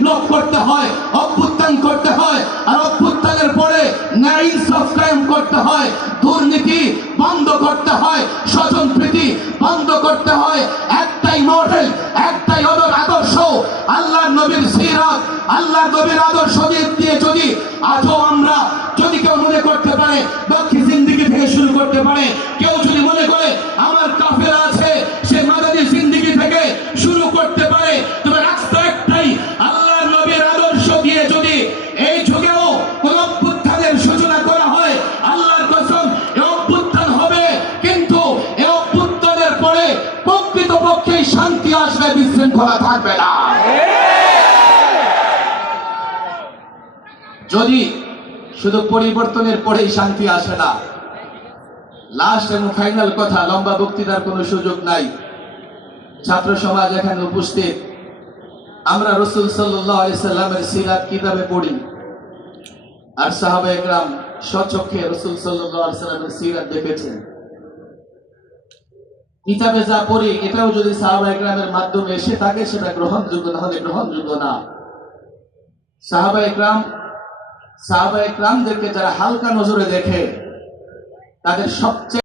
Block করতে হয়, অভ্যুত্থান করতে হয়, আর অভ্যুত্থানের পরে ন্যায় ইনসাফ কায়েম করতে হয়, দুর্নীতি বন্ধ করতে হয়, স্বজনপ্রীতি বন্ধ করতে হয়। একটাই মডেল, একটাই আদর্শ, আল্লাহর নবীর সিরাত, আল্লাহর নবীর আদর্শ দিয়ে যদি আজও আমরা, যদি কেউ মনে করতে পারে বাকি জিন্দেগি থেকে শুরু করতে পারে, কেউ যদি মনে করে আমার কাফেলা আছে সে মাদানী জিন্দেগি থেকে শুরু করতে পারে, তবে রাস্তা একটাই, আল্লাহর নবীর আদর্শ দিয়ে যদি এই যুগেও কোন অভ্যুত্থানের সূচনা করা হয়, আল্লাহর কসম এই অভ্যুত্থান হবে, কিন্তু এই অভ্যুত্থানের পরে প্রকৃতপক্ষে শান্তি আসবে, বিশৃঙ্খলা থাকবে না। যদি শুধু পরিবর্তনের পরেই শান্তি আসে না, লাস্ট এবং ফাইনাল কথা, লম্বা বক্তৃতার কোনো সুযোগ নাই। ছাত্র সমাজ এখানে উপস্থিত, আমরা রাসূল সাল্লাল্লাহু আলাইহি সাল্লামের সিরাত কিতাবে পড়ি, আর সাহাবায়ে কেরাম স্বচক্ষে রাসূল সাল্লাল্লাহু আলাইহি সাল্লামের সিরাত দেখেছেন। কিতাবে যা পড়ি এটাও যদি সাহাবায়ে কেরামের মাধ্যমে এসে থাকে, সেটা গ্রহণযোগ্য না হলে গ্রহণযোগ্য না। সাহাবায়ে কেরামদেরকে যারা হালকা নজরে দেখে, তাদের সবচেয়ে